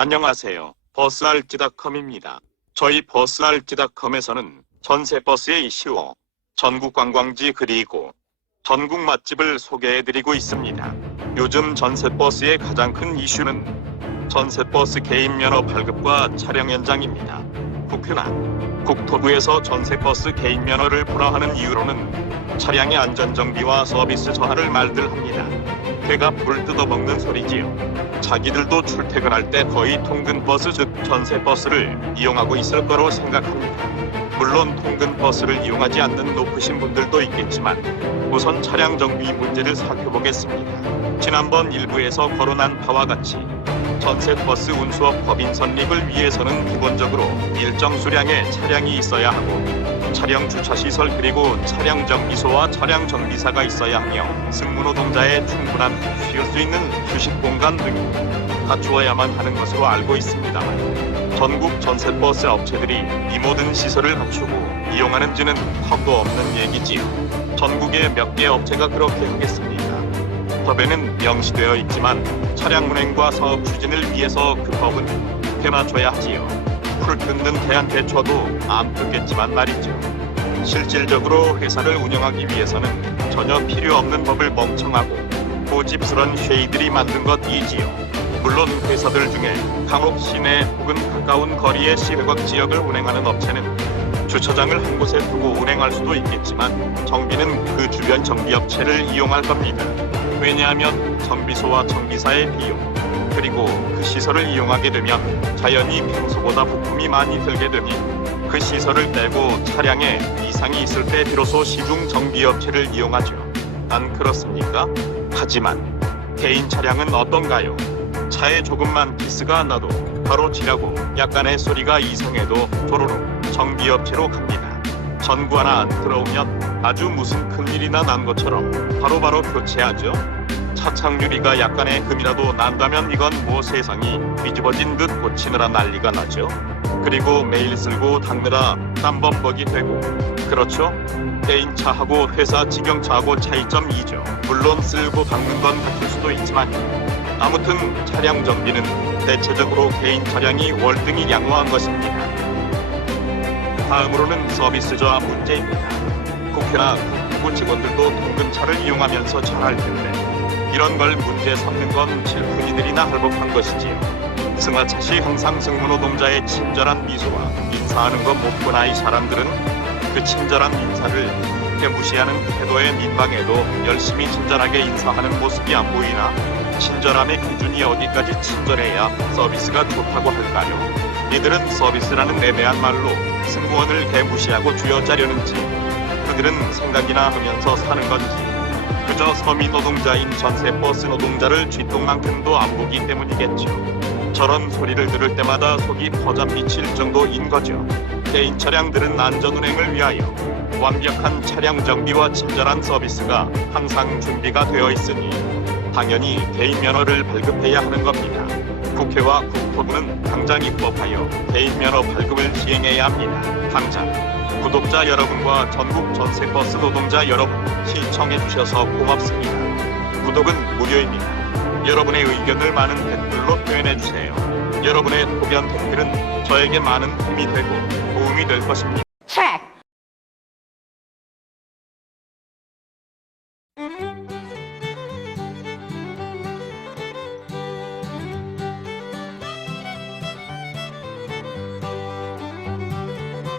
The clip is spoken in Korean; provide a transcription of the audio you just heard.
안녕하세요. 버스알지닷컴입니다. 저희 버스알지닷컴에서는 전세 버스의 이슈어, 전국 관광지 그리고 전국 맛집을 소개해드리고 있습니다. 요즘 전세 버스의 가장 큰 이슈는 전세 버스 개인 면허 발급과 차량 연장입니다. 국회나 국토부에서 전세 버스 개인 면허를 불허하는 이유로는 차량의 안전 정비와 서비스 저하를 말들 합니다. 개가 불 뜯어먹는 소리지요. 자기들도 출퇴근할 때 거의 통근 버스 즉 전세 버스를 이용하고 있을 거로 생각합니다. 물론 통근 버스를 이용하지 않는 높으신 분들도 있겠지만 우선 차량 정비 문제를 살펴보겠습니다. 지난번 일부에서 거론한 바와 같이 전세 버스 운수업 법인 설립을 위해서는 기본적으로 일정 수량의 차량이 있어야 하고 차량 주차 시설 그리고 차량 정비소와 차량 정비사가 있어야 하며 승무 노동자의 충분한 쉴 수 있는 휴식 공간 등이 갖추어야만 하는 것으로 알고 있습니다만 전국 전세 버스 업체들이 이 모든 시설을 갖추고 이용하는지는 턱도 없는 얘기지요. 전국에 몇개 업체가 그렇게 하겠습니까? 법에는 명시되어 있지만 차량 운행과 사업 추진을 위해서 그 법은 되맞춰야 하지요. 풀 뜯는 개한테 줘도 안 뜯겠지만 말이죠. 실질적으로 회사를 운영하기 위해서는 전혀 필요 없는 법을 멍청하고 고집스런 쉐이들이 만든 것이지요. 물론 회사들 중에 강옥 시내 혹은 가까운 거리의 시외곽 지역을 운행하는 업체는 주차장을 한 곳에 두고 운행할 수도 있겠지만 정비는 그 주변 정비업체를 이용할 겁니다. 왜냐하면 정비소와 정비사의 비용 그리고 그 시설을 이용하게 되면 자연히 평소보다 부품이 많이 들게 되니 그 시설을 빼고 차량에 이상이 있을 때 비로소 시중 정비업체를 이용하죠. 안 그렇습니까? 하지만 개인 차량은 어떤가요? 차에 조금만 기스가 나도 바로 지라고 약간의 소리가 이상해도 도로로 정비업체로 갑니다. 전구 하나 안 들어오면 아주 무슨 큰일이나 난 것처럼 바로 바로 교체하죠. 차창 유리가 약간의 흠이라도 난다면 이건 뭐 세상이 뒤집어진 듯 고치느라 난리가 나죠. 그리고 매일 쓸고 닦느라 땀범벅이 되고 그렇죠? 개인 차하고 회사 직영차하고 차이점이죠. 물론 쓸고 닦는 건 같을 수도 있지만 아무튼 차량 정비는 대체적으로 개인 차량이 월등히 양호한 것입니다. 다음으로는 서비스 저하 문제입니다. 국회나 국토부 직원들도 통근차를 이용하면서 잘알 텐데 이런 걸 문제 삼는 건 실훈이들이나 할 법한 것이지요. 승하차 시 항상 승무노동자의 친절한 미소와 인사하는 것못본 아이 사람들은 그 친절한 인사를 무시하는 태도에 민망해도 열심히 친절하게 인사하는 모습이 안 보이나 친절함의 기준이 어디까지 친절해야 서비스가 좋다고 할까요? 이들은 서비스라는 애매한 말로 승무원을 개무시하고 쥐어짜려는지 그들은 생각이나 하면서 사는 건지 그저 서민 노동자인 전세 버스 노동자를 쥐똥만큼도 안 보기 때문이겠죠. 저런 소리를 들을 때마다 속이 퍼져 미칠 정도인 거죠. 개인 차량들은 안전 운행을 위하여 완벽한 차량 정비와 친절한 서비스가 항상 준비가 되어 있으니 당연히 개인 면허를 발급해야 하는 겁니다. 국회와 국토부는 당장 입법하여 개인 면허 발급을 시행해야 합니다. 당장 구독자 여러분과 전국 전세버스 노동자 여러분 시청해 주셔서 고맙습니다. 구독은 무료입니다. 여러분의 의견을 많은 댓글로 표현해 주세요. 여러분의 소변 댓글은 저에게 많은 힘이 되고 도움이 될 것입니다.